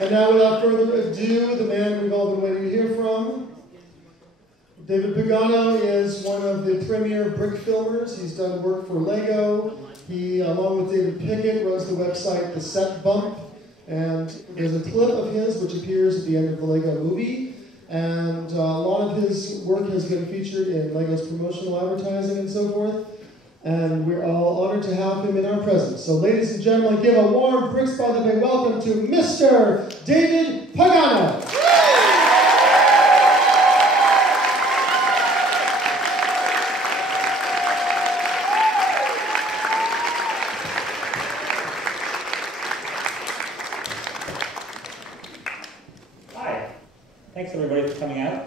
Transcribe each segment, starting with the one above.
And now, without further ado, the man we've all been waiting to hear from. David Pagano is one of the premier brick filmers. He's done work for Lego. He, along with David Pickett, runs the website The Set Bump. And there's a clip of his which appears at the end of the Lego movie. And a lot of his work has been featured in Lego's promotional advertising and so forth. And we're all honored to have him in our presence. So ladies and gentlemen, give a warm Bricks by the Bay welcome to Mr. David Pagano. Hi. Thanks everybody for coming out.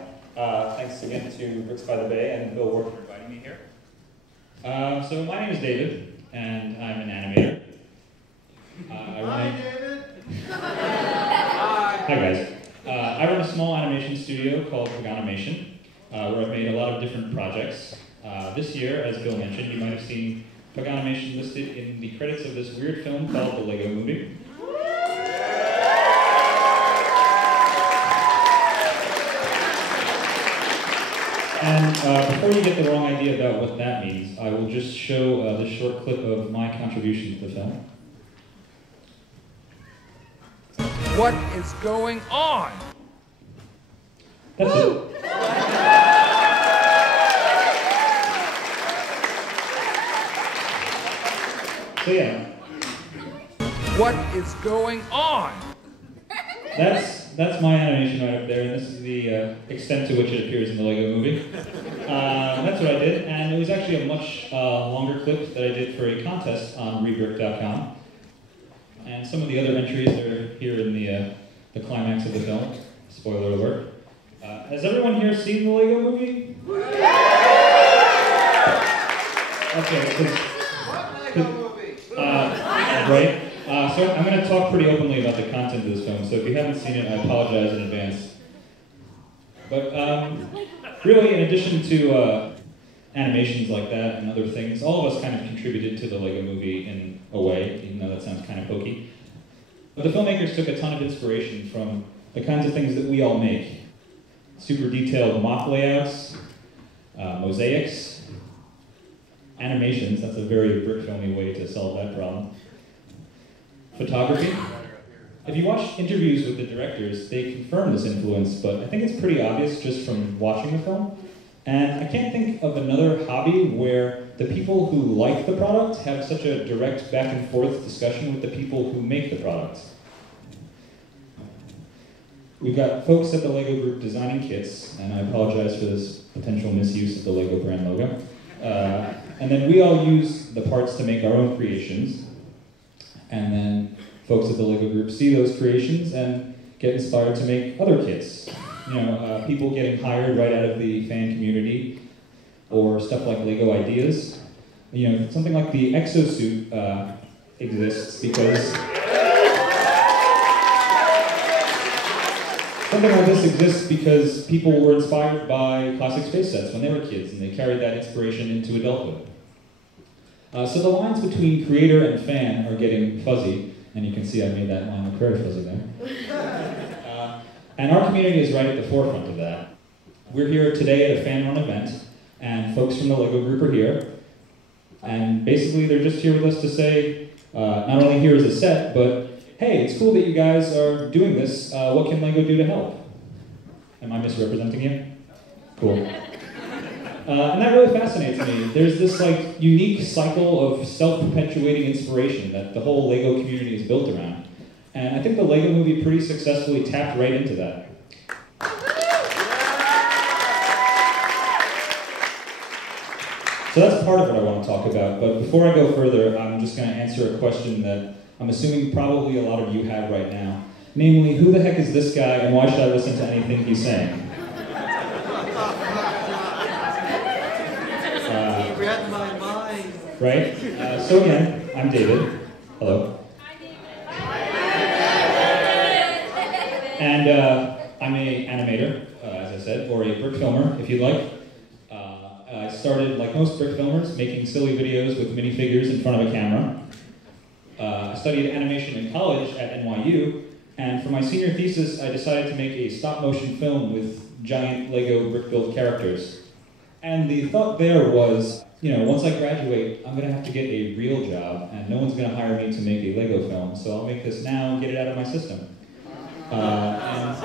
Thanks again to Bricks by the Bay and Bill Ward for inviting me here. So my name is David, and I'm an animator. Hi, David. Hi, guys. I run a small animation studio called Paganomation, where I've made a lot of different projects. This year, as Bill mentioned, you might have seen Paganomation listed in the credits of this weird film called The Lego Movie. And before you get the wrong idea about what that means, I will just show this short clip of my contribution to the film. What is going on? That's it. So yeah. What is going on? That's my animation right up there, and this is the extent to which it appears in the Lego movie. That's what I did, and it was actually a much longer clip that I did for a contest on rebrick.com. And some of the other entries are here in the climax of the film. Spoiler alert. Has everyone here seen the Lego movie? Okay, What Lego movie? right? So I'm going to talk pretty openly about the content of this film, so if you haven't seen it, I apologize in advance. But really, in addition to animations like that and other things, all of us kind of contributed to the Lego movie in a way, even though that sounds kind of pokey. But the filmmakers took a ton of inspiration from the kinds of things that we all make. Super detailed mock layouts, mosaics, animations, that's a very brick filmy way to solve that problem. Photography. If you watch interviews with the directors, they confirm this influence, but I think it's pretty obvious just from watching the film. And I can't think of another hobby where the people who like the product have such a direct back and forth discussion with the people who make the product. We've got folks at the Lego group designing kits, and I apologize for this potential misuse of the Lego brand logo. And then we all use the parts to make our own creations. And then folks at the Lego group see those creations and get inspired to make other kits. You know, people getting hired right out of the fan community, or stuff like Lego Ideas. You know, something like the exosuit exists because something like this exists because people were inspired by classic space sets when they were kids, and they carried that inspiration into adulthood. So the lines between creator and fan are getting fuzzy, and you can see I made that line look very fuzzy there. And our community is right at the forefront of that. We're here today at a fan-run event, and folks from the Lego group are here. And basically they're just here with us to say, not only here is a set, but hey, it's cool that you guys are doing this. What can Lego do to help? Am I misrepresenting you? Cool. And that really fascinates me. There's this like unique cycle of self-perpetuating inspiration that the whole Lego community is built around. And I think the Lego movie pretty successfully tapped right into that. So that's part of what I want to talk about, but before I go further, I'm just going to answer a question that I'm assuming probably a lot of you have right now. Namely, who the heck is this guy and why should I listen to anything he's saying? He read my mind. Right? So again, I'm David. Hello. And I'm an animator, as I said, or a brick filmer, if you'd like. I started, like most brick filmers, making silly videos with minifigures in front of a camera. I studied animation in college at NYU, And for my senior thesis, I decided to make a stop-motion film with giant Lego brick-built characters. And the thought there was, once I graduate, I'm gonna have to get a real job, and no one's gonna hire me to make a Lego film, so I'll make this now and get it out of my system. Yeah,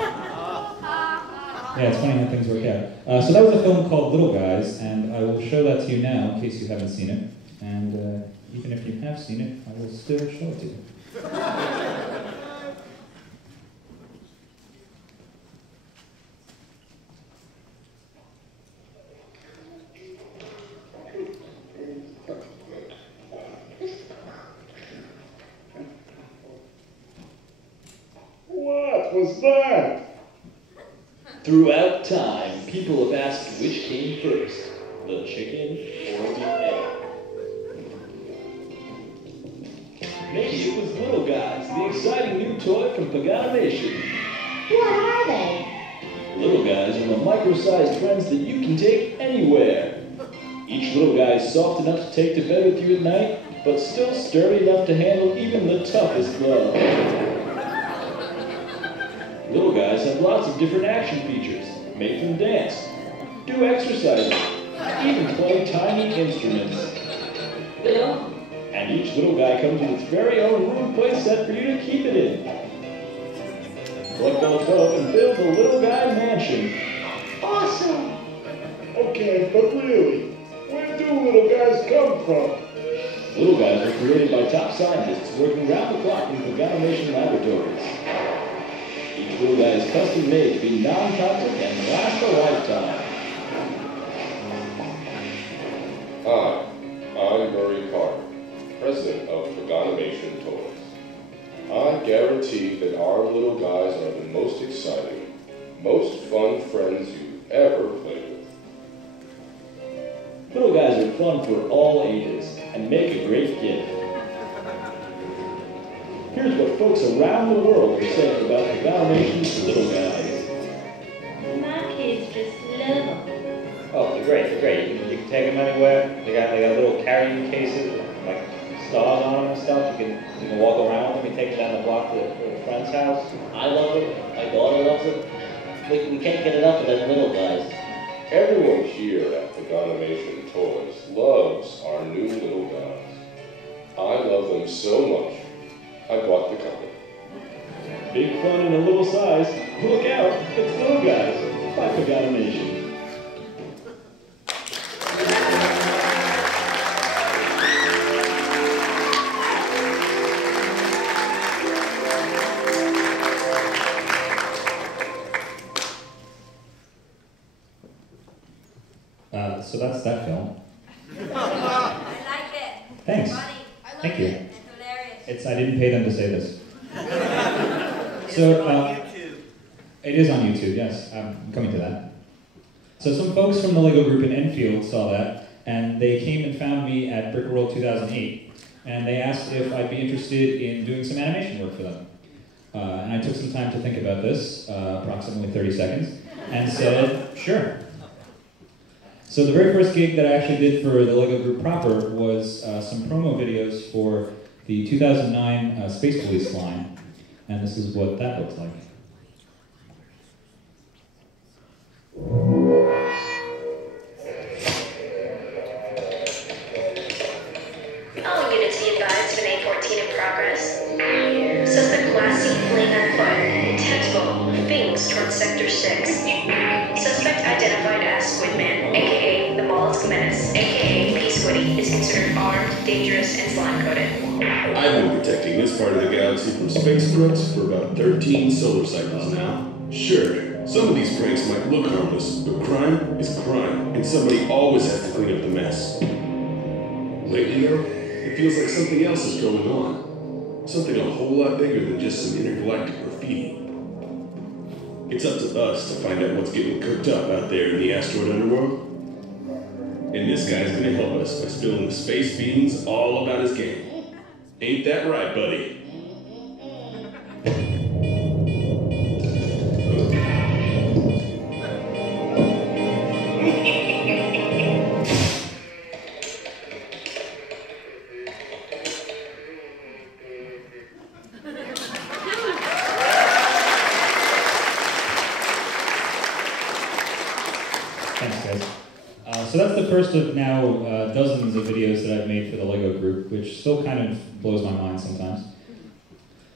it's funny how things work out. So that was a film called Little Guys, and I will show that to you now in case you haven't seen it. And even if you have seen it, I will still show it to you. What was that? Throughout time, people have asked which came first, the chicken or the egg. Maybe it was Little Guys, the exciting new toy from Paganomation. What are they? Little Guys are the micro-sized friends that you can take anywhere. Each little guy is soft enough to take to bed with you at night, but still sturdy enough to handle even the toughest glove. Little Guys have lots of different action features. Make them dance, do exercises, even play tiny instruments. Bill? And each little guy comes with its very own room play set for you to keep it in. Collect all 12 and build the Little Guy Mansion. Awesome! Okay, but really, where do little guys come from? Little Guys are created by top scientists working round the clock in Paganomation laboratories. Each little guy is custom made to be non-toxic and last a lifetime. Hi, I'm Murray Carter, president of Paganomation Toys. I guarantee that our little guys are the most exciting, most fun friends you've ever played with. Little Guys are fun for all ages and make a great gift. Here's what folks around the world are saying about Paganomation's Little Guys. My kids just love them. Oh, they're great, they're great. You can take them anywhere. They got little carrying cases with like stars on them and stuff. You can walk around with them. You take them down the block to a friend's house. I love them. My daughter loves them. We can't get enough of them little guys. Everyone here at Paganomation Toys loves our new little guys. I love them so much, I bought the company. Big fun in a little size. Look out, it's Little Guys by Paganomation. So that's that film. I like it. Thanks. Funny. Thank you. It's hilarious. I didn't pay them to say this. So, it is on YouTube, yes. I'm coming to that. So some folks from the Lego group in Enfield saw that, and they came and found me at Brick World 2008, and they asked if I'd be interested in doing some animation work for them. And I took some time to think about this, approximately 30 seconds, and said, sure. So the very first gig that I actually did for the Lego group proper was some promo videos for the 2009 Space Police line, and this is what that looks like. All units be advised of an A14 in progress. Suspect last seen fleeing on foot. Tactical. Things towards Sector 6. Suspect identified as Squidman, aka the Mollusk Menace, aka P. Squiddy, is considered armed, dangerous, and slime-coated. I've been protecting this part of the galaxy from space threats for about 13 solar cycles now. Sure, some of these pranks might look harmless, but crime is crime, and somebody always has to clean up the mess. Lately, though, it feels like something else is going on. Something a whole lot bigger than just some intergalactic graffiti. It's up to us to find out what's getting cooked up out there in the asteroid underworld. And this guy's gonna help us by spilling the space beans all about his game. Ain't that right, buddy? Thanks, guys. So that's the first of now dozens of videos that I've made for the LEGO group, which still kind of blows my mind sometimes.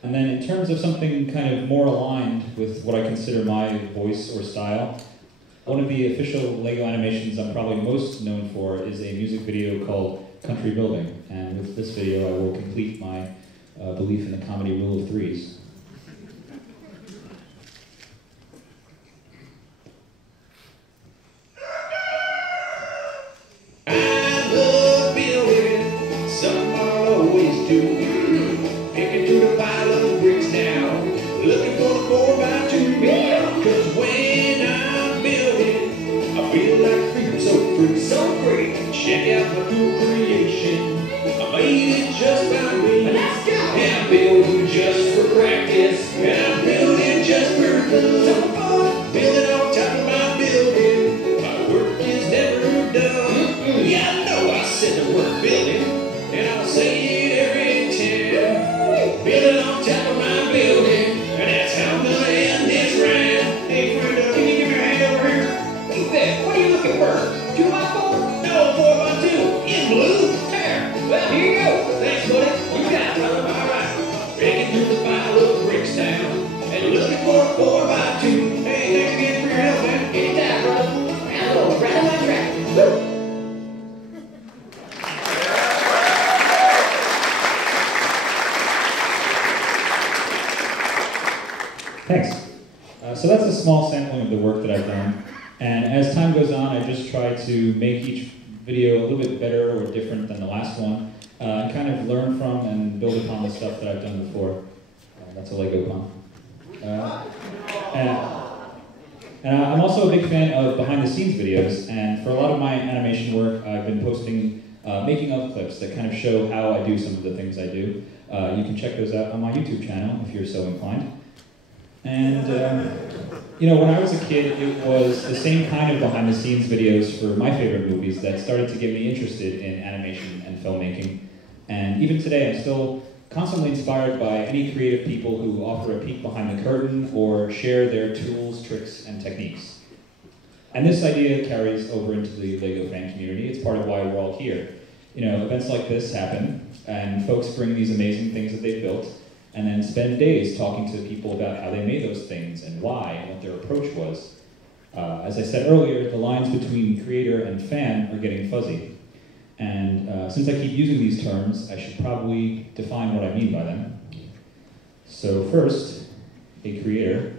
And then in terms of something kind of more aligned with what I consider my voice or style, one of the official LEGO animations I'm probably most known for is a music video called Country Building. And with this video, I will complete my belief in the comedy rule of threes. I love building, something I'll always do. Picking through the pile of bricks now, looking for the 4x2. Cause when I'm building, I feel like freedom, so free, so free. Check out my cool creation, I made it just by me. Let's go! And I'm building just for practice, and I'm building just for fun. So fun, building on top of my building, my work is never done. Yeah, I know I said the word building, and I'll say it every time. Building on top of my building, and that's how I'm gonna end this round. Hey, friend, can you give me a hand over here? Hey, Ben, what are you looking for? 2x4? No, 4x2. In blue? There. Well, here you go. Thanks, buddy. You got it, brother. All right. Breaking through the pile of bricks down, and looking for a 4x2. Hey, thanks again for your help, man. Anytime, brother. Now, little right on my track. Woo! Thanks. So that's a small sampling of the work that I've done. And as time goes on, I just try to make each video a little bit better or different than the last one, and kind of learn from and build upon the stuff that I've done before. That's a Lego pun. And I'm also a big fan of behind-the-scenes videos, and for a lot of my animation work, I've been posting making-of clips that kind of show how I do some of the things I do. You can check those out on my YouTube channel if you're so inclined. And, you know, when I was a kid, it was the same kind of behind-the-scenes videos for my favorite movies that started to get me interested in animation and filmmaking. And even today, I'm still constantly inspired by any creative people who offer a peek behind the curtain or share their tools, tricks, and techniques. And this idea carries over into the LEGO fan community. It's part of why we're all here. You know, events like this happen, and folks bring these amazing things that they've built, and then spend days talking to people about how they made those things and why and what their approach was. As I said earlier, the lines between creator and fan are getting fuzzy. And since I keep using these terms, I should probably define what I mean by them. So first, a creator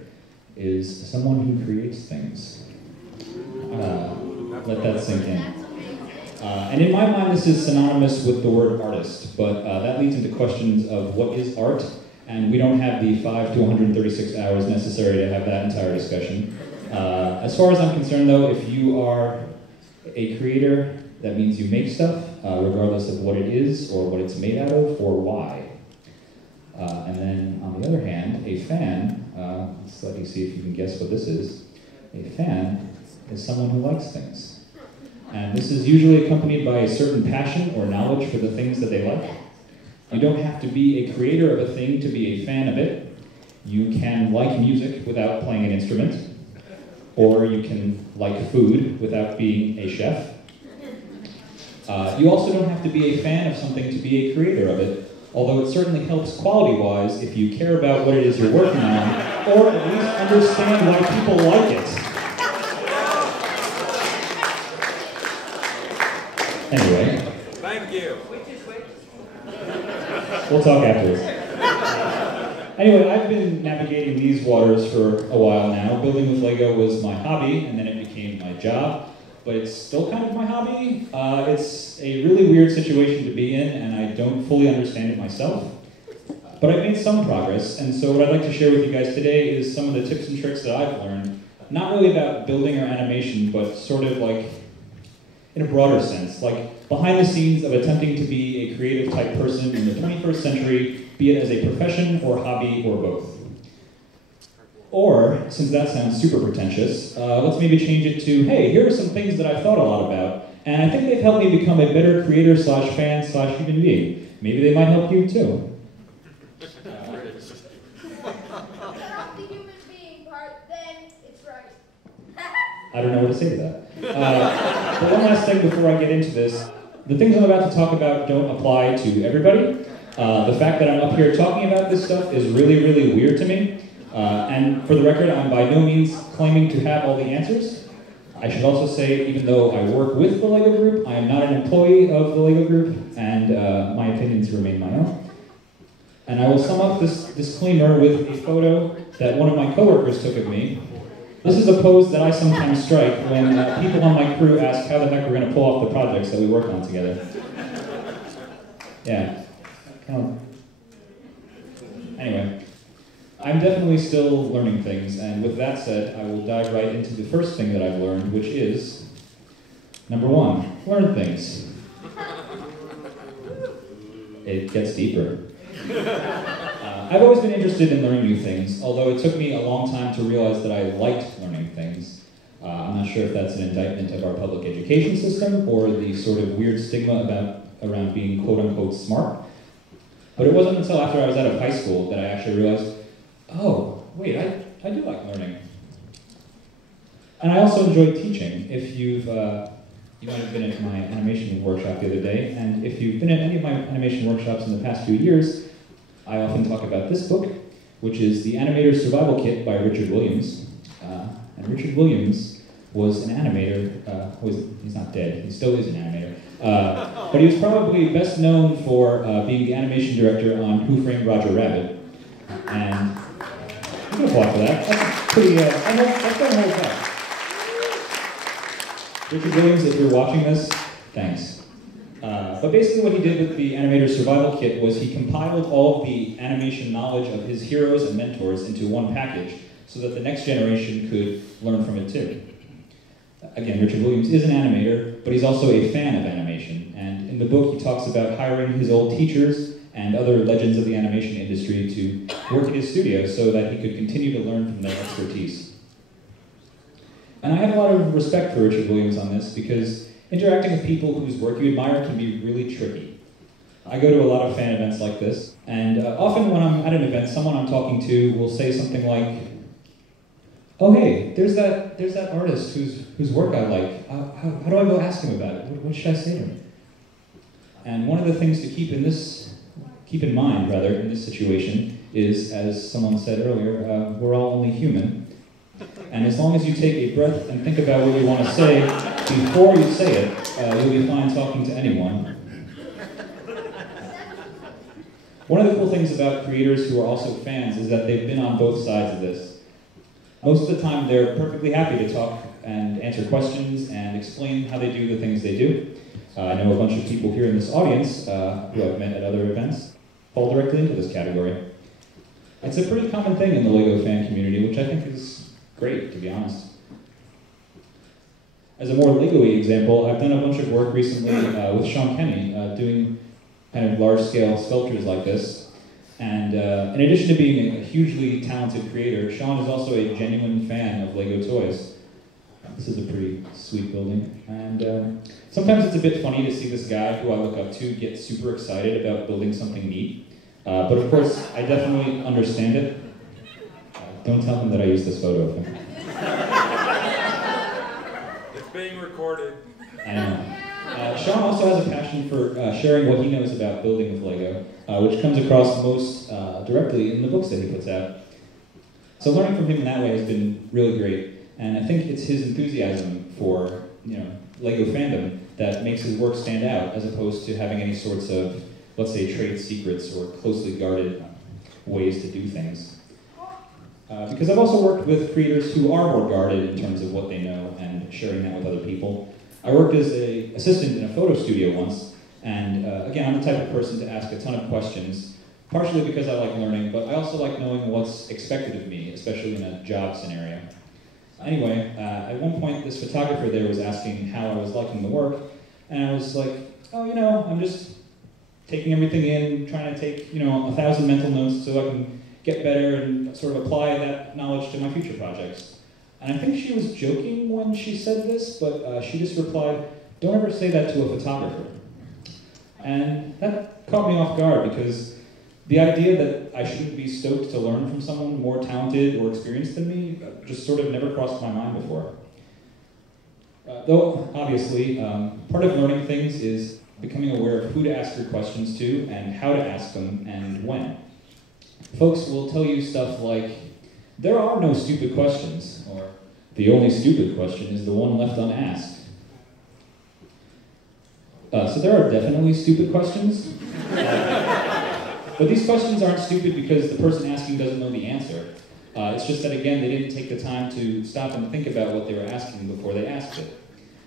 is someone who creates things. Let that sink in. And in my mind, this is synonymous with the word artist, but that leads into questions of what is art, and we don't have the 5 to 136 hours necessary to have that entire discussion. As far as I'm concerned, though, if you are a creator, that means you make stuff, regardless of what it is, or what it's made out of, or why. And then, on the other hand, a fan, let's let you see if you can guess what this is. A fan is someone who likes things. And this is usually accompanied by a certain passion or knowledge for the things that they like. You don't have to be a creator of a thing to be a fan of it. You can like music without playing an instrument, or you can like food without being a chef. You also don't have to be a fan of something to be a creator of it, although it certainly helps quality-wise if you care about what it is you're working on, or at least understand why people like it. Anyway. Thank you. We'll talk afterwards. Anyway, I've been navigating these waters for a while now. Building with Lego was my hobby, and then it became my job, but it's still kind of my hobby. It's a really weird situation to be in, and I don't fully understand it myself. But I've made some progress, and so what I'd like to share with you guys today is some of the tips and tricks that I've learned, not really about building or animation, but sort of like in a broader sense, like behind the scenes of attempting to be a creative type person in the 21st century, be it as a profession or hobby or both. Or, since that sounds super pretentious, let's maybe change it to, hey, here are some things that I've thought a lot about, and I think they've helped me become a better creator slash fan slash human being. Maybe they might help you too. Not the human being part, then it's right. I don't know what to say to that. But one last thing before I get into this. The things I'm about to talk about don't apply to everybody. The fact that I'm up here talking about this stuff is really, really weird to me. And for the record, I'm by no means claiming to have all the answers. I should also say, even though I work with the LEGO Group, I am not an employee of the LEGO Group, and my opinions remain my own. And I will sum up this disclaimer with a photo that one of my coworkers took of me. This is a pose that I sometimes strike when people on my crew ask how the heck we're going to pull off the projects that we work on together. Yeah. Anyway, I'm definitely still learning things, and with that said, I will dive right into the first thing that I've learned, which is, number one, learn things. It gets deeper. I've always been interested in learning new things, although it took me a long time to realize that I liked learning things. I'm not sure if that's an indictment of our public education system or the sort of weird stigma around being quote-unquote smart. But it wasn't until after I was out of high school that I actually realized, oh, wait, I do like learning. And I also enjoy teaching. If you might have been at my animation workshop the other day, and if you've been at any of my animation workshops in the past few years, I often talk about this book, which is The Animator's Survival Kit by Richard Williams. And Richard Williams was an animator, he's not dead, he still is an animator, but he was probably best known for being the animation director on Who Framed Roger Rabbit. And you can applaud for that. That's pretty, that's gonna hold up. Richard Williams, if you're watching this, thanks. But basically what he did with the Animator's Survival Kit was he compiled all of the animation knowledge of his heroes and mentors into one package so that the next generation could learn from it too. Again, Richard Williams is an animator, but he's also a fan of animation. And in the book, he talks about hiring his old teachers and other legends of the animation industry to work in his studio so that he could continue to learn from their expertise. And I have a lot of respect for Richard Williams on this because interacting with people whose work you admire can be really tricky. I go to a lot of fan events like this, and often when I'm at an event, someone I'm talking to will say something like, oh hey, there's that artist whose work I like. How do I go ask him about it? What should I say to him? And one of the things to keep in mind in this situation is, as someone said earlier, we're all only human. And as long as you take a breath and think about what you want to say before you say it, you'll be fine talking to anyone. One of the cool things about creators who are also fans is that they've been on both sides of this. Most of the time, they're perfectly happy to talk and answer questions and explain how they do the things they do. I know a bunch of people here in this audience who I've met at other events fall directly into this category. It's a pretty common thing in the LEGO fan community, which I think is great, to be honest. As a more LEGO-y example, I've done a bunch of work recently with Sean Kenny, doing kind of large-scale sculptures like this. And in addition to being a hugely talented creator, Sean is also a genuine fan of LEGO toys. This is a pretty sweet building. And sometimes it's a bit funny to see this guy who I look up to get super excited about building something neat. But of course, I definitely understand it. Don't tell him that I used this photo of him. It's being recorded. I know. Sean also has a passion for sharing what he knows about building with LEGO, which comes across most directly in the books that he puts out. So learning from him in that way has been really great, and I think it's his enthusiasm for LEGO fandom that makes his work stand out, as opposed to having any sorts of, let's say, trade secrets or closely guarded ways to do things. Because I've also worked with creators who are more guarded in terms of what they know and sharing that with other people. I worked as an assistant in a photo studio once, and again, I'm the type of person to ask a ton of questions, partially because I like learning, but I also like knowing what's expected of me, especially in a job scenario. Anyway, at one point, this photographer there was asking how I was liking the work, and I was like, oh, I'm just taking everything in, trying to take, 1,000 mental notes so I can get better and sort of apply that knowledge to my future projects. And I think she was joking when she said this, but she just replied, don't ever say that to a photographer. And that caught me off guard, because the idea that I shouldn't be stoked to learn from someone more talented or experienced than me just sort of never crossed my mind before. Though, obviously, part of learning things is becoming aware of who to ask your questions to and how to ask them and when. Folks will tell you stuff like, there are no stupid questions, or the only stupid question is the one left unasked. So there are definitely stupid questions, but these questions aren't stupid because the person asking doesn't know the answer. It's just that, again, they didn't take the time to stop and think about what they were asking before they asked it.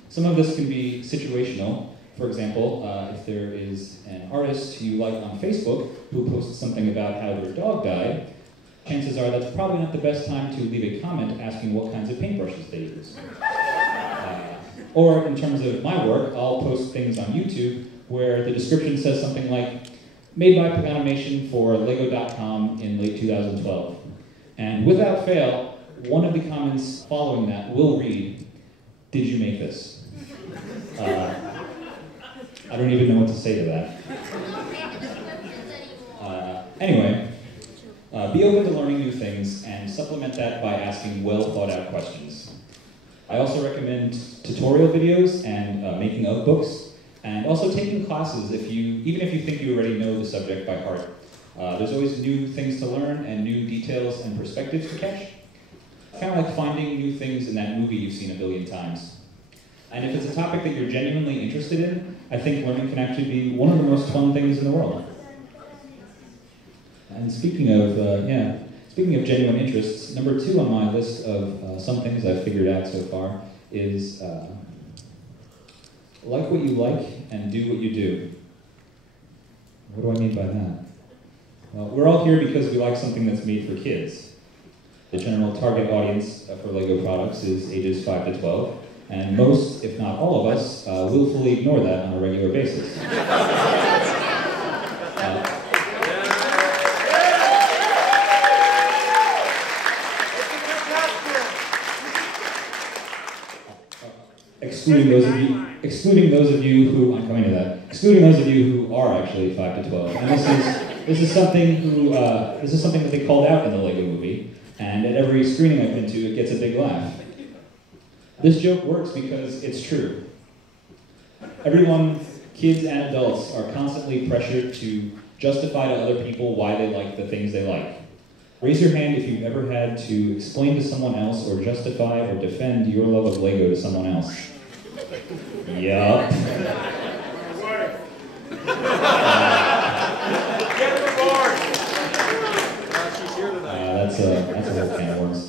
Some of this can be situational. For example, if there is an artist who you like on Facebook who posts something about how their dog died, chances are that's probably not the best time to leave a comment asking what kinds of paintbrushes they use. Or in terms of my work, I'll post things on YouTube where the description says something like, made by Paganomation for Lego.com in late 2012. And without fail, one of the comments following that will read, did you make this? I don't even know what to say to that. Anyway, be open to learning new things and supplement that by asking well thought out questions. I also recommend tutorial videos and making of books, and also taking classes even if you think you already know the subject by heart. There's always new things to learn and new details and perspectives to catch. Kind of like finding new things in that movie you've seen a billion times. And if it's a topic that you're genuinely interested in, I think learning can actually be one of the most fun things in the world. And speaking of genuine interests, number 2 on my list of some things I've figured out so far is like what you like and do what you do. What do I mean by that? Well, we're all here because we like something that's made for kids. The general target audience for LEGO products is ages 5 to 12, and most, if not all of us, willfully ignore that on a regular basis. Excluding those of you who, I'm coming to that, excluding those of you who are actually 5 to 12. And this is something that they called out in the LEGO movie, and at every screening I've been to, it gets a big laugh. This joke works because it's true. Everyone, kids and adults, are constantly pressured to justify to other people why they like the things they like. Raise your hand if you've ever had to explain to someone else or justify or defend your love of LEGO to someone else. Yup. That's a whole can of worms.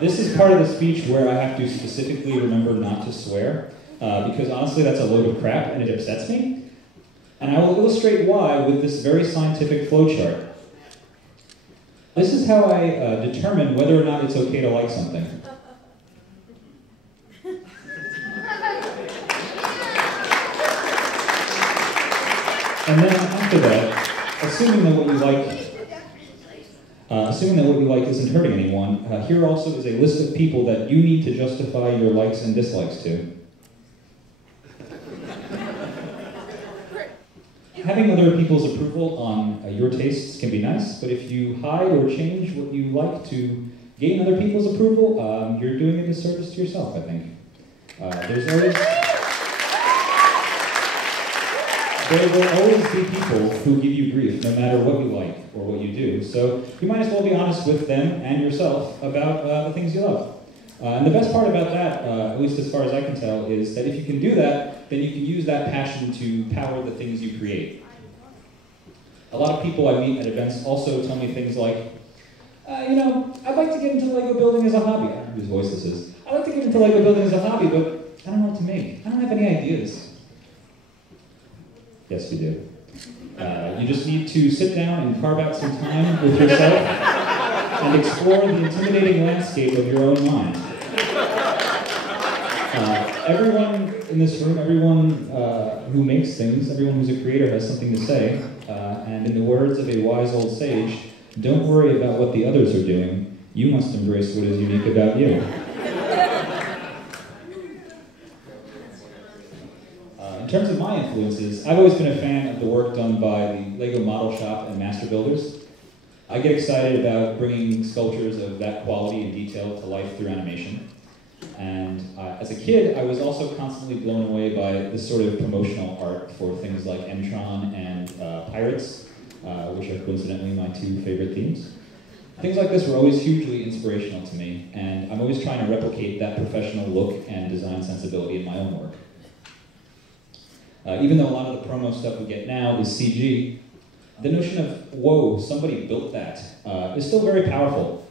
This is part of the speech where I have to specifically remember not to swear, because honestly that's a load of crap and it upsets me. And I will illustrate why with this very scientific flowchart. This is how I determine whether or not it's okay to like something. And then after that, assuming that what you like isn't hurting anyone, here also is a list of people that you need to justify your likes and dislikes to. Having other people's approval on your tastes can be nice, but if you hide or change what you like to gain other people's approval, you're doing a disservice to yourself, I think. There will always be people who give you grief, no matter what you like or what you do. So you might as well be honest with them and yourself about the things you love. And the best part about that, at least as far as I can tell, is that if you can do that, then you can use that passion to power the things you create. A lot of people I meet at events also tell me things like, I'd like to get into Lego building as a hobby. I don't know whose voice this is. I'd like to get into Lego building as a hobby, but I don't know what to make. I don't have any ideas. Yes, we do. You just need to sit down and carve out some time with yourself and explore the intimidating landscape of your own mind. Everyone in this room, everyone who makes things, everyone who's a creator has something to say. And in the words of a wise old sage, don't worry about what the others are doing. You must embrace what is unique about you. In terms of my influences, I've always been a fan of the work done by the LEGO Model Shop and Master Builders. I get excited about bringing sculptures of that quality and detail to life through animation. And as a kid, I was also constantly blown away by this sort of promotional art for things like M-Tron and Pirates, which are coincidentally my two favorite themes. Things like this were always hugely inspirational to me, and I'm always trying to replicate that professional look and design sensibility in my own work. Even though a lot of the promo stuff we get now is CG, the notion of, whoa, somebody built that, is still very powerful.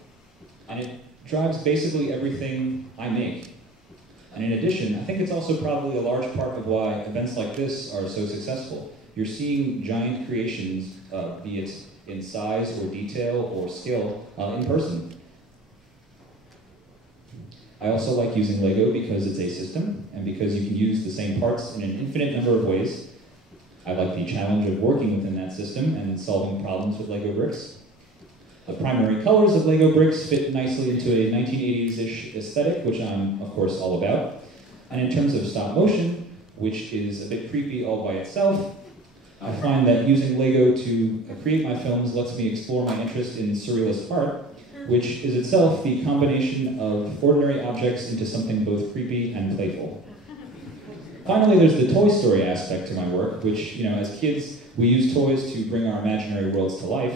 And it drives basically everything I make. And in addition, I think it's also probably a large part of why events like this are so successful. You're seeing giant creations, be it in size or detail or skill, in person. I also like using Lego because it's a system and because you can use the same parts in an infinite number of ways. I like the challenge of working within that system and solving problems with Lego bricks. The primary colors of Lego bricks fit nicely into a 1980s-ish aesthetic, which I'm, of course, all about. And in terms of stop motion, which is a bit creepy all by itself, I find that using Lego to create my films lets me explore my interest in surrealist art, which is itself the combination of ordinary objects into something both creepy and playful. Finally, there's the Toy Story aspect to my work, which, as kids, we use toys to bring our imaginary worlds to life,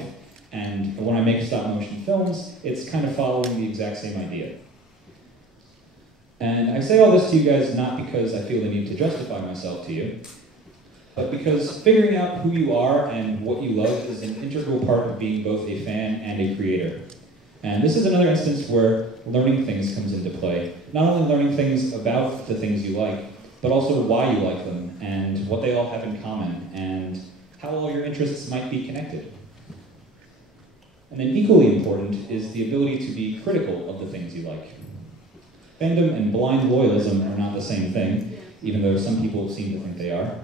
and when I make stop-motion films, it's kind of following the exact same idea. And I say all this to you guys not because I feel the need to justify myself to you, but because figuring out who you are and what you love is an integral part of being both a fan and a creator. And this is another instance where learning things comes into play. Not only learning things about the things you like, but also why you like them, and what they all have in common, and how all your interests might be connected. And then equally important is the ability to be critical of the things you like. Fandom and blind loyalism are not the same thing, even though some people seem to think they are.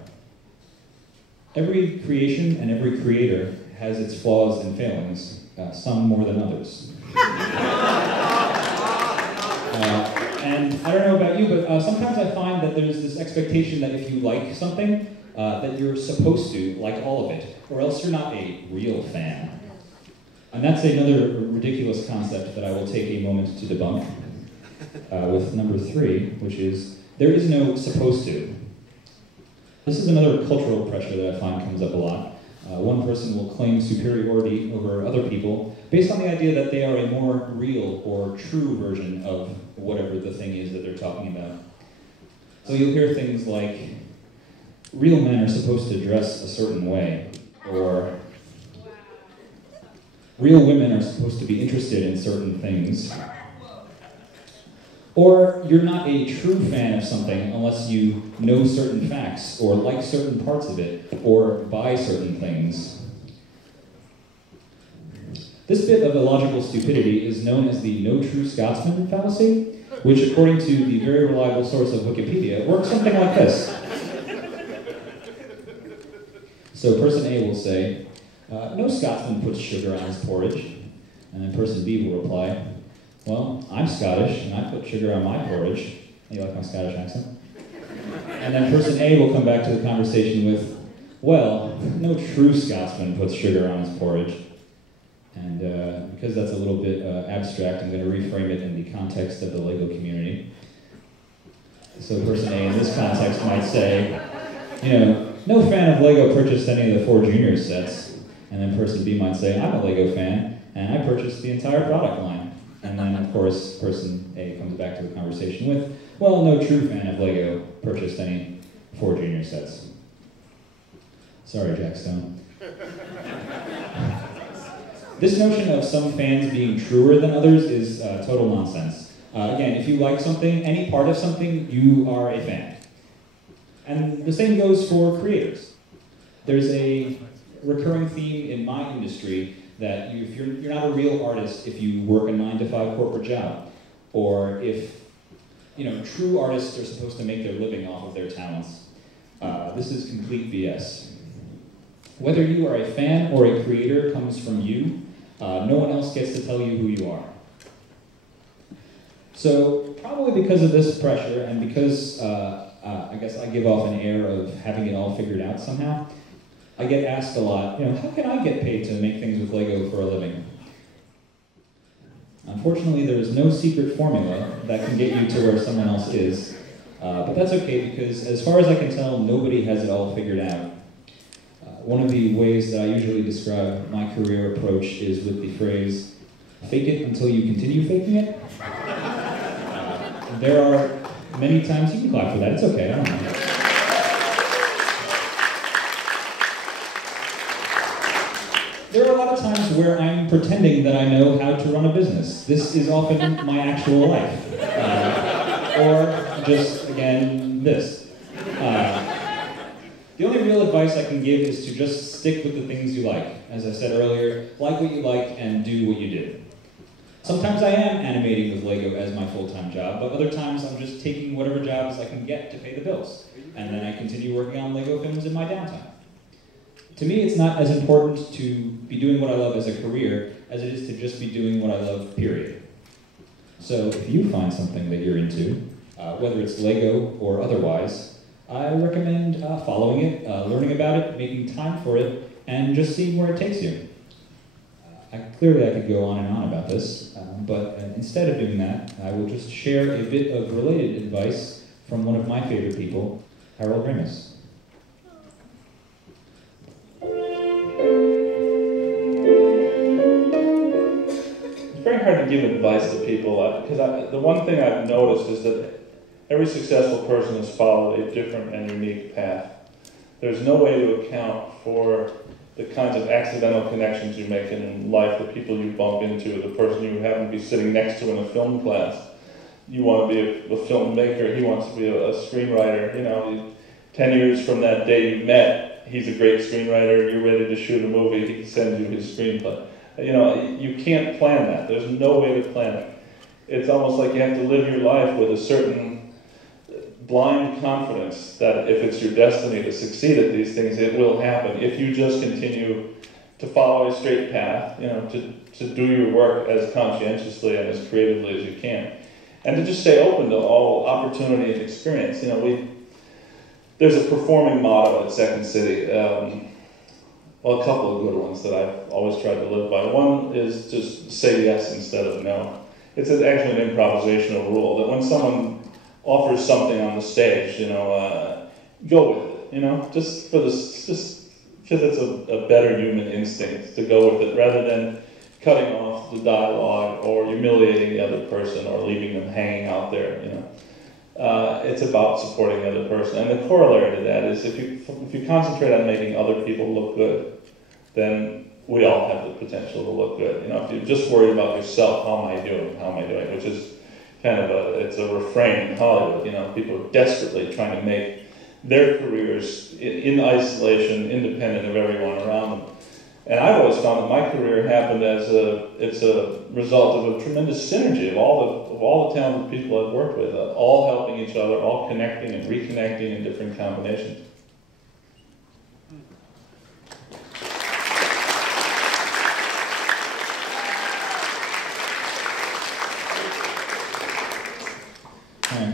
Every creation and every creator has its flaws and failings, some more than others. And I don't know about you, but sometimes I find that there's this expectation that if you like something, that you're supposed to like all of it, or else you're not a real fan. And that's another ridiculous concept that I will take a moment to debunk with number 3, which is, there is no supposed to. This is another cultural pressure that I find comes up a lot. One person will claim superiority over other people based on the idea that they are a more real or true version of whatever the thing is that they're talking about. So you'll hear things like, real men are supposed to dress a certain way, or real women are supposed to be interested in certain things. Or you're not a true fan of something unless you know certain facts, or like certain parts of it, or buy certain things. This bit of illogical stupidity is known as the no true Scotsman fallacy, which according to the very reliable source of Wikipedia, works something like this. So person A will say, no Scotsman puts sugar on his porridge. And then person B will reply, well, I'm Scottish, and I put sugar on my porridge. You like my Scottish accent? And then person A will come back to the conversation with, well, no true Scotsman puts sugar on his porridge. And because that's a little bit abstract, I'm going to reframe it in the context of the Lego community. So person A in this context might say, no fan of Lego purchased any of the 4 Junior sets. And then person B might say, I'm a Lego fan, and I purchased the entire product line. And then, of course, person A comes back to the conversation with, well, no true fan of Lego purchased any 4 Junior sets. Sorry, Jack Stone. This notion of some fans being truer than others is total nonsense. Again, if you like something, any part of something, you are a fan. And the same goes for creators. There's a recurring theme in my industry that if you're not a real artist if you work a 9-to-5 corporate job, or if true artists are supposed to make their living off of their talents. This is complete BS. Whether you are a fan or a creator comes from you. No one else gets to tell you who you are. So probably because of this pressure, and because I guess I give off an air of having it all figured out somehow, I get asked a lot, how can I get paid to make things with Lego for a living? Unfortunately, there is no secret formula that can get you to where someone else is, but that's okay because as far as I can tell, nobody has it all figured out. One of the ways that I usually describe my career approach is with the phrase, fake it until you continue faking it. There are many times, you can clap for that, it's okay, I don't know. There are a lot of times where I'm pretending that I know how to run a business. This is often my actual life. Or just, again, this. The only real advice I can give is to just stick with the things you like. As I said earlier, like what you like and do what you do. Sometimes I am animating with Lego as my full-time job, but other times I'm just taking whatever jobs I can get to pay the bills. And then I continue working on Lego films in my downtime. To me, it's not as important to be doing what I love as a career as it is to just be doing what I love, period. So if you find something that you're into, whether it's Lego or otherwise, I recommend following it, learning about it, making time for it, and just seeing where it takes you. Clearly I could go on and on about this, but instead of doing that, I will just share a bit of related advice from one of my favorite people, Harold Ramis. It's very hard to give advice to people, because the one thing I've noticed is that every successful person has followed a different and unique path. There's no way to account for the kinds of accidental connections you make in life, the people you bump into, the person you happen to be sitting next to in a film class. You want to be a filmmaker, he wants to be a screenwriter. You know, 10 years from that day you met, he's a great screenwriter, you're ready to shoot a movie, he sends you his screenplay. You know, you can't plan that. There's no way to plan it. It's almost like you have to live your life with a certain blind confidence that if it's your destiny to succeed at these things, it will happen. If you just continue to follow a straight path, you know, to do your work as conscientiously and as creatively as you can. And to just stay open to all opportunity and experience. You know, there's a performing motto at Second City. Well, a couple of good ones that I've always tried to live by. One is just say yes instead of no. It's actually an improvisational rule that when someone offers something on the stage, you know, go with it. You know, just because it's a better human instinct to go with it rather than cutting off the dialogue or humiliating the other person or leaving them hanging out there. You know. It's about supporting the other person. And the corollary to that is if you concentrate on making other people look good, then we all have the potential to look good. You know, if you're just worried about yourself, how am I doing, which is kind of it's a refrain in Hollywood. You know, people are desperately trying to make their careers in isolation, independent of everyone around them. And I've always found that my career happened it's a result of a tremendous synergy of all the talented people I've worked with, all helping each other, all connecting and reconnecting in different combinations.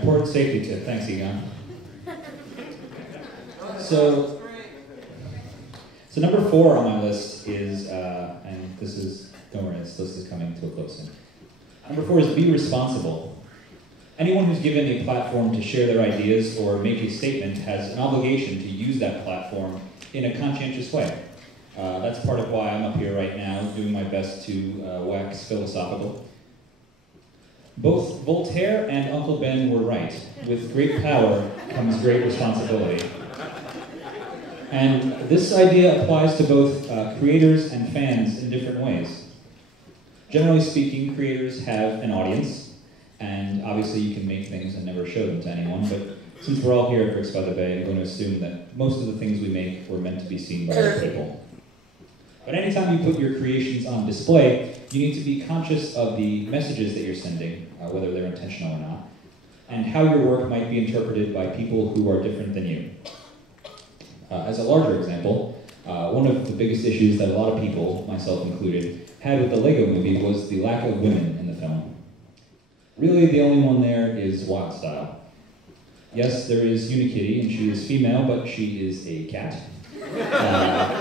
Important safety tip. Thanks, Egon. So number 4 on my list is, and don't worry, this list is coming to a close soon. Number 4 is be responsible. Anyone who's given a platform to share their ideas or make a statement has an obligation to use that platform in a conscientious way. That's part of why I'm up here right now, doing my best to wax philosophical. Both Voltaire and Uncle Ben were right. With great power comes great responsibility. And this idea applies to both creators and fans in different ways. Generally speaking, creators have an audience, and obviously you can make things and never show them to anyone, but since we're all here at Bricks by the Bay, I'm going to assume that most of the things we make were meant to be seen by other people. But anytime you put your creations on display, you need to be conscious of the messages that you're sending, whether they're intentional or not, and how your work might be interpreted by people who are different than you. As a larger example, one of the biggest issues that a lot of people, myself included, had with the Lego movie was the lack of women in the film. Really, the only one there is Wildstyle. Yes, there is Unikitty, and she is female, but she is a cat.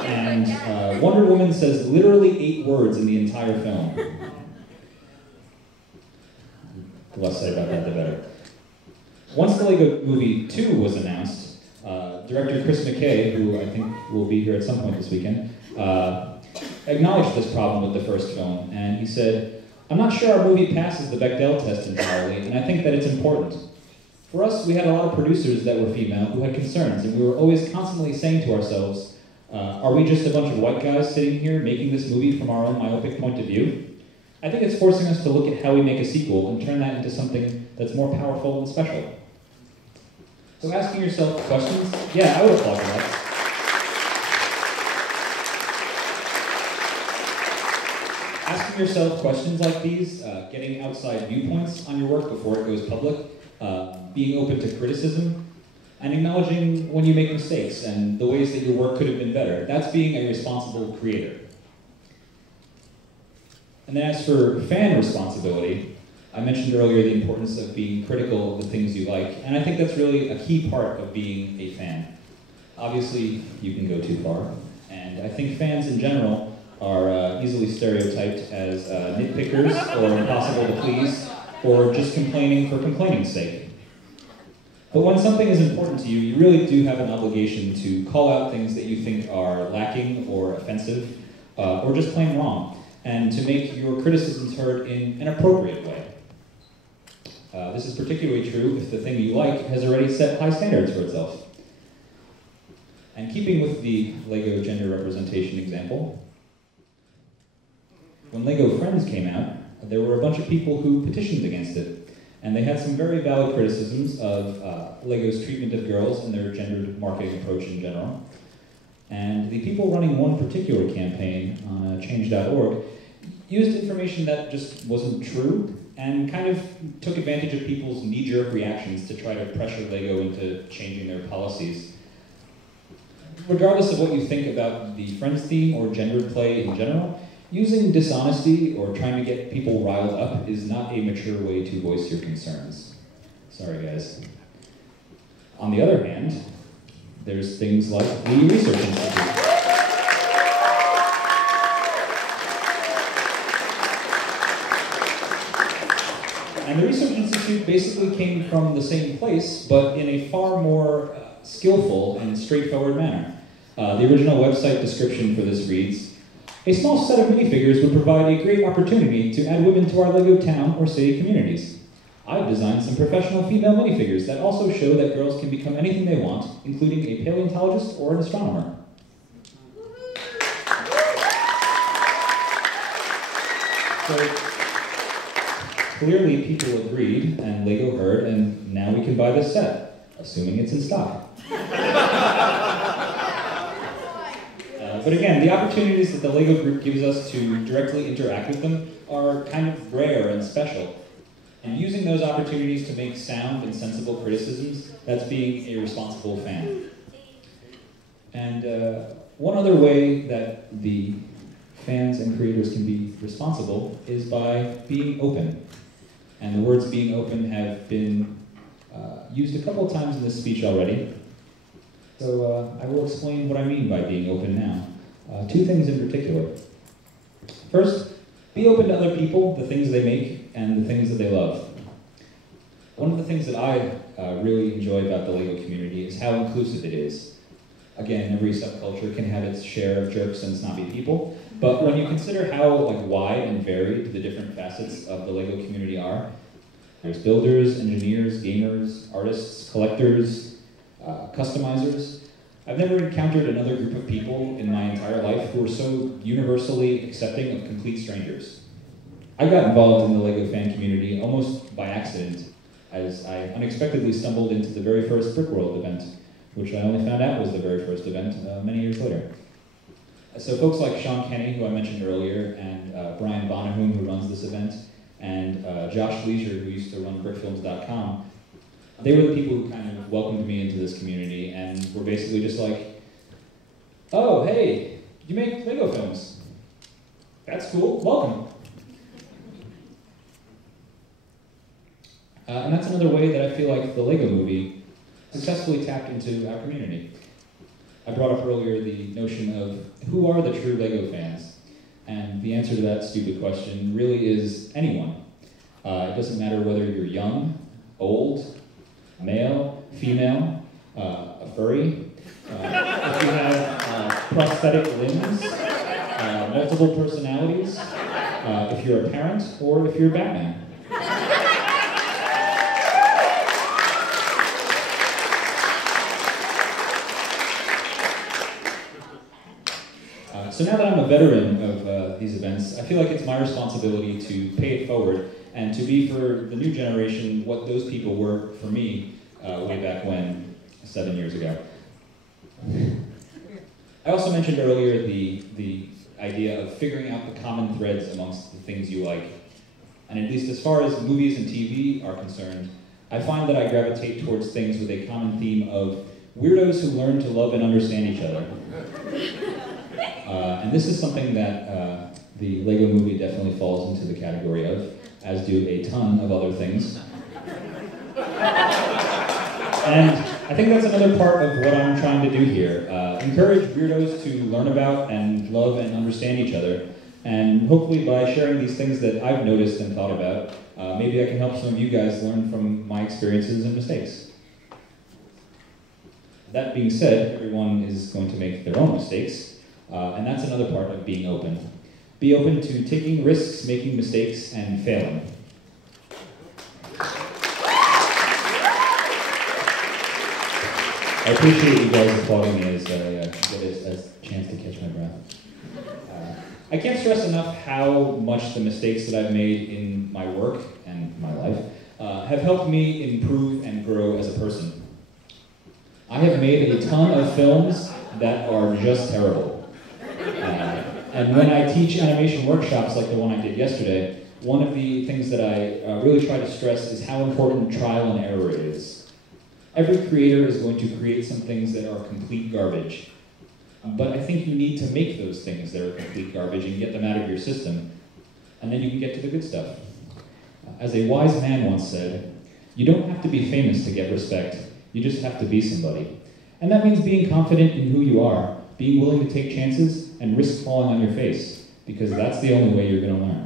And Wonder Woman says literally 8 words in the entire film. The less said about that, the better. Once the Lego Movie 2 was announced, director Chris McKay, who I think will be here at some point this weekend, acknowledged this problem with the first film, and he said, "I'm not sure our movie passes the Bechdel test entirely, and I think that it's important. For us, we had a lot of producers that were female who had concerns, and we were always constantly saying to ourselves, are we just a bunch of white guys sitting here making this movie from our own myopic point of view? I think it's forcing us to look at how we make a sequel and turn that into something that's more powerful and special." So asking yourself questions, yeah, I would applaud for that. Asking yourself questions like these, getting outside viewpoints on your work before it goes public, being open to criticism, and acknowledging when you make mistakes and the ways that your work could have been better. That's being a responsible creator. And then as for fan responsibility, I mentioned earlier the importance of being critical of the things you like, and I think that's really a key part of being a fan. Obviously, you can go too far, and I think fans in general are easily stereotyped as nitpickers or impossible to please, or just complaining for complaining's sake. But when something is important to you, you really do have an obligation to call out things that you think are lacking or offensive, or just plain wrong, and to make your criticisms heard in an appropriate way. This is particularly true if the thing you like has already set high standards for itself. And keeping with the Lego gender representation example, when Lego Friends came out, there were a bunch of people who petitioned against it, and they had some very valid criticisms of Lego's treatment of girls and their gendered marketing approach in general. And the people running one particular campaign on change.org used information that just wasn't true and kind of took advantage of people's knee-jerk reactions to try to pressure Lego into changing their policies. Regardless of what you think about the Friends theme or gendered play in general, using dishonesty or trying to get people riled up is not a mature way to voice your concerns. Sorry, guys. On the other hand, there's things like the Research Institute. And the Research Institute basically came from the same place, but in a far more skillful and straightforward manner. The original website description for this reads, "A small set of minifigures would provide a great opportunity to add women to our Lego town or city communities. I've designed some professional female minifigures that also show that girls can become anything they want, including a paleontologist or an astronomer." So, clearly people agreed, and Lego heard, and now we can buy this set, assuming it's in stock. But again, the opportunities that the Lego group gives us to directly interact with them are kind of rare and special. And using those opportunities to make sound and sensible criticisms, that's being a responsible fan. And one other way that the fans and creators can be responsible is by being open. And the words being open have been used a couple of times in this speech already. So I will explain what I mean by being open now. Two things in particular. First, be open to other people, the things they make, and the things that they love. One of the things that I really enjoy about the Lego community is how inclusive it is. Again, every subculture can have its share of jerks and snobby people, but when you consider how wide and varied the different facets of the Lego community are, there's builders, engineers, gamers, artists, collectors, customizers. I've never encountered another group of people in my entire life who are so universally accepting of complete strangers. I got involved in the Lego fan community almost by accident, as I unexpectedly stumbled into the very first Brickworld event, which I only found out was the very first event many years later. So folks like Sean Kenny, who I mentioned earlier, and Brian Bonahum, who runs this event, and Josh Leisure, who used to run brickfilms.com, they were the people who kind of welcomed me into this community and were basically just like, "Oh, hey, you make Lego films. That's cool, welcome." And that's another way that I feel like the Lego movie successfully tapped into our community. I brought up earlier the notion of who are the true Lego fans? And the answer to that stupid question really is anyone. It doesn't matter whether you're young, old, male, female, a furry, if you have prosthetic limbs, multiple personalities, if you're a parent, or if you're Batman. So now that I'm a veteran of these events, I feel like it's my responsibility to pay it forward and to be for the new generation what those people were for me way back when, 7 years ago. I also mentioned earlier the idea of figuring out the common threads amongst the things you like. And at least as far as movies and TV are concerned, I find that I gravitate towards things with a common theme of weirdos who learn to love and understand each other. And this is something that the Lego movie definitely falls into the category of, as do a ton of other things. And I think that's another part of what I'm trying to do here. Encourage weirdos to learn about and love and understand each other. And hopefully by sharing these things that I've noticed and thought about, maybe I can help some of you guys learn from my experiences and mistakes. That being said, everyone is going to make their own mistakes. And that's another part of being open. Be open to taking risks, making mistakes, and failing. I appreciate you guys applauding me as I get a chance to catch my breath. I can't stress enough how much the mistakes that I've made in my work and my life have helped me improve and grow as a person. I have made a ton of films that are just terrible. And when I teach animation workshops like the one I did yesterday, one of the things that I really try to stress is how important trial and error is. Every creator is going to create some things that are complete garbage. But I think you need to make those things that are complete garbage and get them out of your system, and then you can get to the good stuff. As a wise man once said, you don't have to be famous to get respect, you just have to be somebody. And that means being confident in who you are, being willing to take chances, and risk falling on your face, because that's the only way you're going to learn.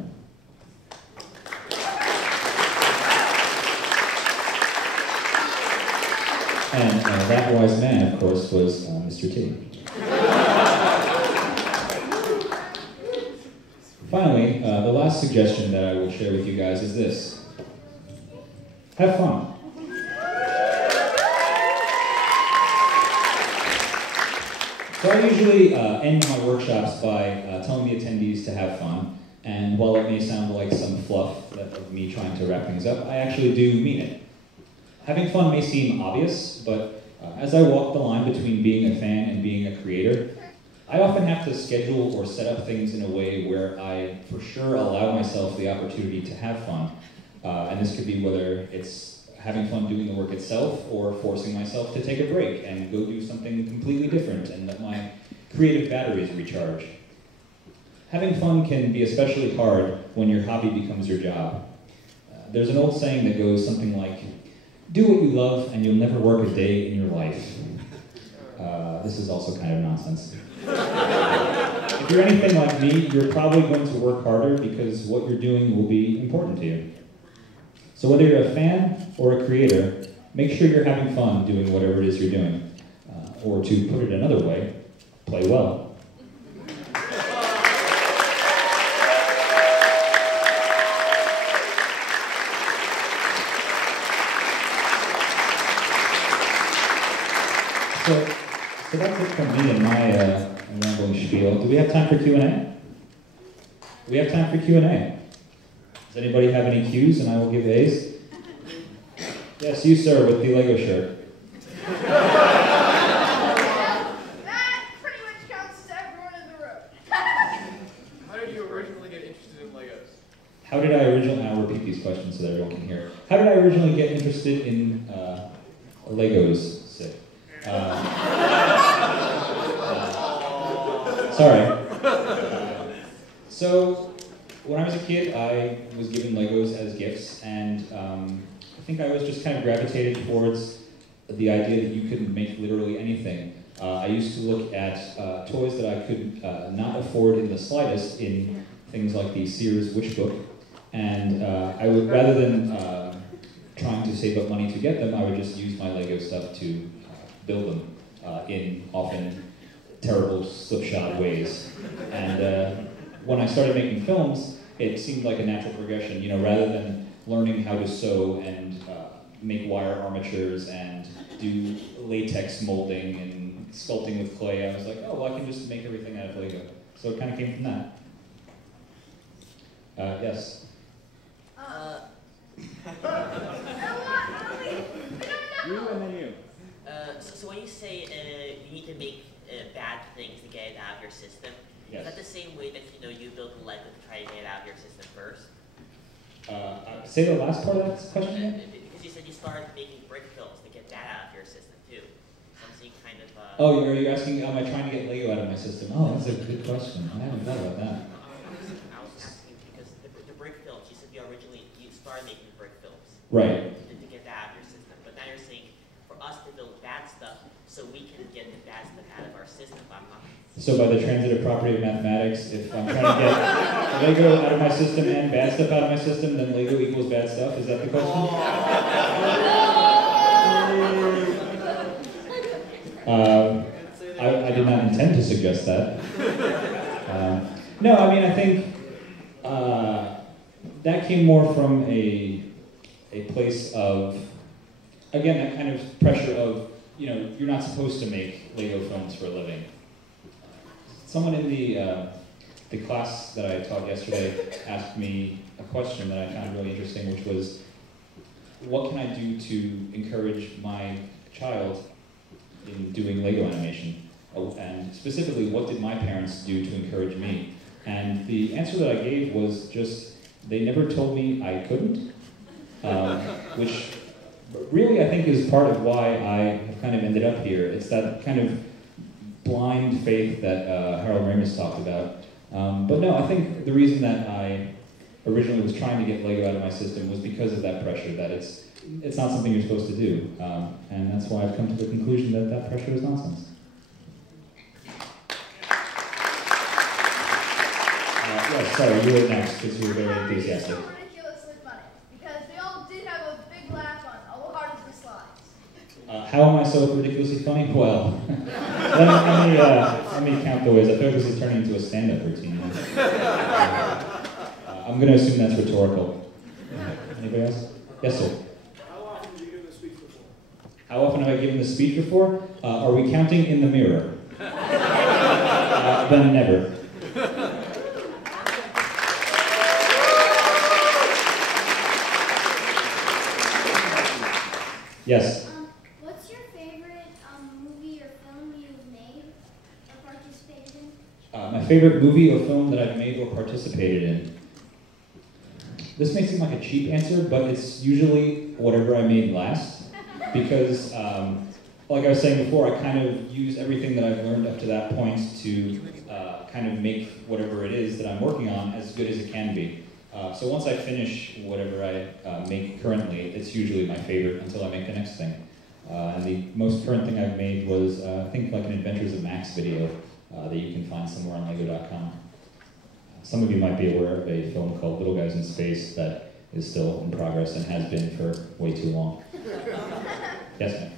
And that wise man, of course, was Mr. T. Finally, the last suggestion that I will share with you guys is this. Have fun. So I usually end my workshops by telling the attendees to have fun, and while it may sound like some fluff of me trying to wrap things up, I actually do mean it. Having fun may seem obvious, but as I walk the line between being a fan and being a creator, I often have to schedule or set up things in a way where I for sure allow myself the opportunity to have fun. And this could be whether it's having fun doing the work itself, or forcing myself to take a break and go do something completely different and let my creative batteries recharge. Having fun can be especially hard when your hobby becomes your job. There's an old saying that goes something like, do what you love and you'll never work a day in your life. This is also kind of nonsense. If you're anything like me, you're probably going to work harder because what you're doing will be important to you. So whether you're a fan or a creator, make sure you're having fun doing whatever it is you're doing. Or to put it another way, play well. So that's it from me and my rambling spiel. Do we have time for Q&A? We have time for Q&A. Does anybody have any cues, and I will give A's? Yes, you, sir, with the Lego shirt. That pretty much counts as everyone in the room. How did you originally get interested in Legos? How did I originally, I'll repeat these questions so that everyone can hear. How did I originally get interested in Legos? Sick. Sorry. So, when I was a kid, I was given Legos as gifts, and I think I was just kind of gravitated towards the idea that you could make literally anything. I used to look at toys that I could not afford in the slightest in things like the Sears Witch Book, And I would, rather than trying to save up money to get them, I would just use my Lego stuff to build them in often terrible slipshod ways. And when I started making films, it seemed like a natural progression. You know, rather than learning how to sew and make wire armatures and do latex molding and sculpting with clay, I was like, oh, well, I can just make everything out of Lego. So it kind of came from that. Yes? You and then you. So when you say you need to make bad things to get it out of your system, yes. Is that the same way that you build Lego to try to get it out of your system first? Say the last part of that question again? Because you said you started making brick films to get that out of your system too. So I'm seeing kind of. Oh, are you asking, am I trying to get Lego out of my system? Oh, that's a good question. I haven't thought about that. I was asking because the brick films, you said you started making brick films. Right. To get that out of your system. But now you're saying for us to build bad stuff so we can get the bad stuff out of our system. So by the transitive property of mathematics, if I'm trying to get Lego out of my system and bad stuff out of my system, then Lego equals bad stuff? Is that the question? I did not intend to suggest that. No, I mean, I think that came more from a place of, again, that kind of pressure of, you're not supposed to make Lego films for a living. Someone in the class that I taught yesterday asked me a question that I found really interesting, which was, what can I do to encourage my child in doing Lego animation? And specifically, what did my parents do to encourage me? And the answer that I gave was just, they never told me I couldn't, which really I think is part of why I have kind of ended up here. It's that kind of blind faith that Harold Ramis talked about. But no, I think the reason that I originally was trying to get Lego out of my system was because of that pressure, that it's not something you're supposed to do. And that's why I've come to the conclusion that that pressure is nonsense. Yes, sorry, you were next because you were very enthusiastic. So ridiculously funny because they all did have a big laugh on all hard as the slides. How am I so ridiculously funny? Well, let me count the ways. I feel like this is turning into a stand-up routine. I'm going to assume that's rhetorical. Anybody else? Yes, sir. How often have you given the speech before? How often have I given the speech before? Are we counting in the mirror? Then never. Yes. What's your favorite movie or film you've made or participated in? My favorite movie or film that I've made or participated in. This may seem like a cheap answer, but it's usually whatever I made last. Because, like I was saying before, I kind of use everything that I've learned up to that point to kind of make whatever it is that I'm working on as good as it can be. So once I finish whatever I make currently, it's usually my favorite until I make the next thing. And the most current thing I've made was, I think, like an Adventures of Max video that you can find somewhere on Lego.com. Some of you might be aware of a film called Little Guys in Space that is still in progress and has been for way too long. Yes, ma'am?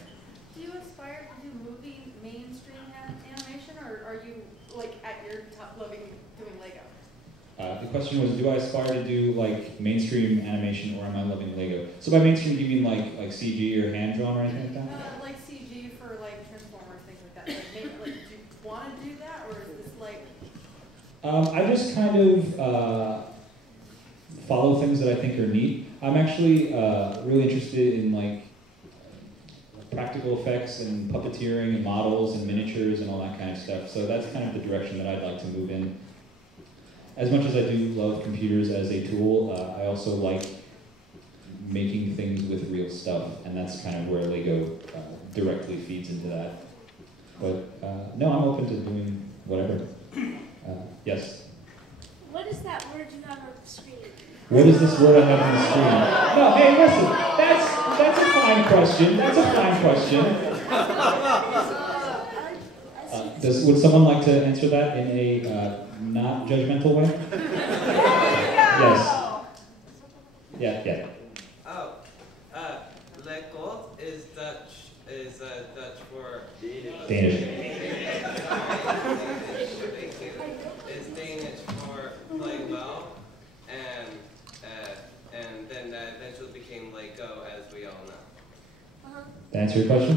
Do you aspire to do movie mainstream animation, or are you like at your top loving doing Lego? The question was, do I aspire to do like mainstream animation, or am I loving Lego? So by mainstream, do you mean like CG or hand drawn or anything like that? Like CG for like Transformers, things like that. Like, do you want to do that, or is this like? I just kind of follow things that I think are neat. I'm actually really interested in like practical effects and puppeteering and models and miniatures and all that kind of stuff. So that's kind of the direction that I'd like to move in. As much as I do love computers as a tool, I also like making things with real stuff, and that's kind of where Lego directly feeds into that. But no, I'm open to doing whatever. Yes? What is that word you have on the screen? What is this word I have on the screen? No, hey, listen, that's a fine question. That's a fine question. Would someone like to answer that in a not judgmental way? Yes. Yeah. Oh, lekot is Dutch for Danish. Is Danish for play well, and then that eventually became Lego, as we all know. That answer your question?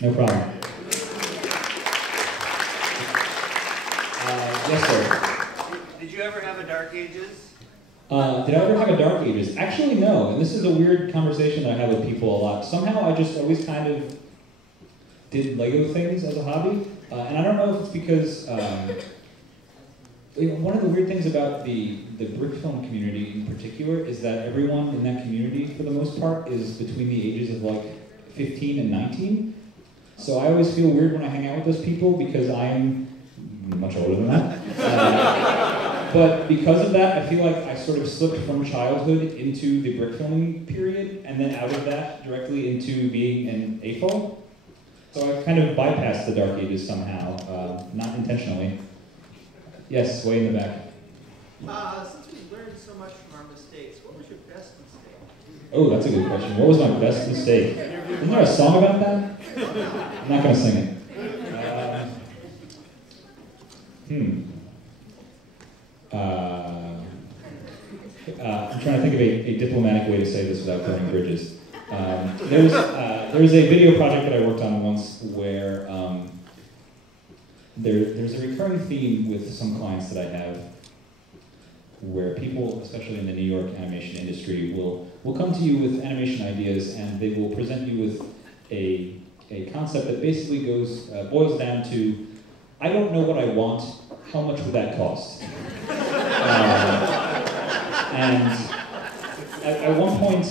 No problem. Yes, sir. Did you ever have a Dark Ages? Did I ever have a Dark Ages? Actually, no. And this is a weird conversation that I have with people a lot. Somehow I just always kind of did Lego things as a hobby. And I don't know if it's because one of the weird things about the brick film community in particular is that everyone in that community, for the most part, is between the ages of like 15 and 19. So I always feel weird when I hang out with those people because I'm much older than that. But because of that, I feel like I sort of slipped from childhood into the brick filming period, and then out of that directly into being an AFO. So I kind of bypassed the Dark Ages somehow, not intentionally. Yes, way in the back. Since we learned so much from our mistakes, what was your best mistake? Oh, that's a good question. What was my best mistake? Isn't there a song about that? I'm not going to sing it. I'm trying to think of a diplomatic way to say this without burning bridges. There was a video project that I worked on once where there's a recurring theme with some clients that I have where people, especially in the New York animation industry, will come to you with animation ideas and they will present you with a concept that basically boils down to, I don't know what I want, how much would that cost? And at one point,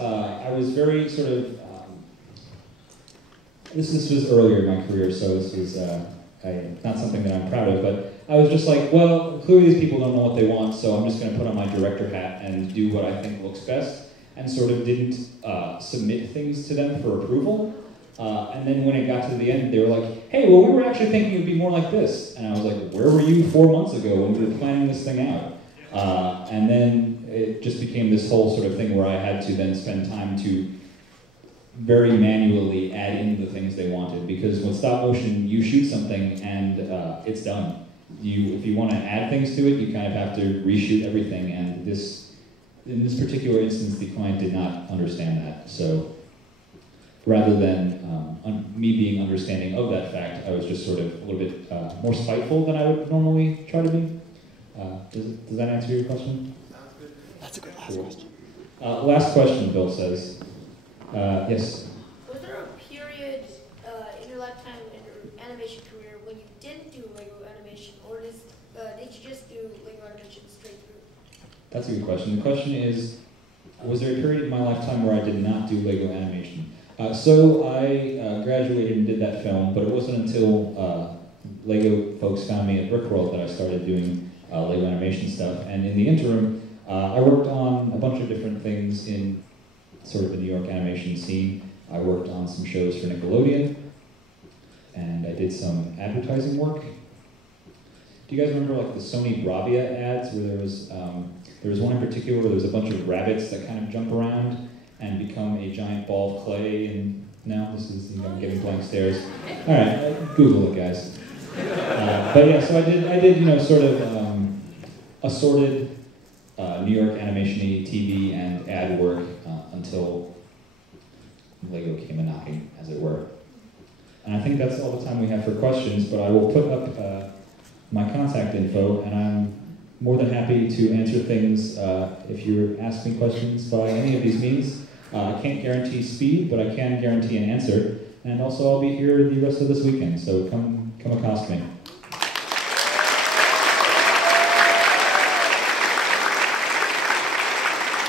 I was very sort of, this was earlier in my career, so this was not something that I'm proud of, but I was just like, well, clearly these people don't know what they want, so I'm just going to put on my director hat and do what I think looks best, and sort of didn't submit things to them for approval. And then when it got to the end, they were like, hey, well, we were actually thinking it would be more like this. And I was like, where were you 4 months ago when we were planning this thing out? And then it just became this whole sort of thing where I had to then spend time to very manually add in the things they wanted. Because with stop motion, you shoot something and it's done. If you want to add things to it, you kind of have to reshoot everything. And in this particular instance, the client did not understand that. So rather than me being understanding of that fact, I was just sort of a little bit more spiteful than I would normally try to be. Does that answer your question? That's a good last question. Last question, Bill says. Yes? Was there a period in your lifetime, in your animation career, when you didn't do Lego animation, or did you just do Lego animation straight through? That's a good question. The question is, was there a period in my lifetime where I did not do Lego animation? So I graduated and did that film, but it wasn't until Lego folks found me at Brickworld that I started doing Lego animation stuff. And in the interim, I worked on a bunch of different things in sort of the New York animation scene. I worked on some shows for Nickelodeon, and I did some advertising work. Do you guys remember like the Sony Bravia ads where there was one in particular where there was a bunch of rabbits that kind of jump around and become a giant ball of clay, and now this is, I'm getting blank stares. All right, Google it, guys. But yeah, so I did sort of assorted New York animation-y TV and ad work until Lego came a-knocking, as it were. And I think that's all the time we have for questions, but I will put up my contact info, and I'm more than happy to answer things if you're asking questions by any of these means. I can't guarantee speed, but I can guarantee an answer. And also, I'll be here the rest of this weekend, so come accost me.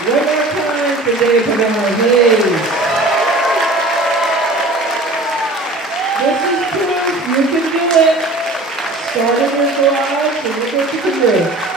One more time for Dave Pagano, please. This is proof you can do it. Start in your garage and look what you can do.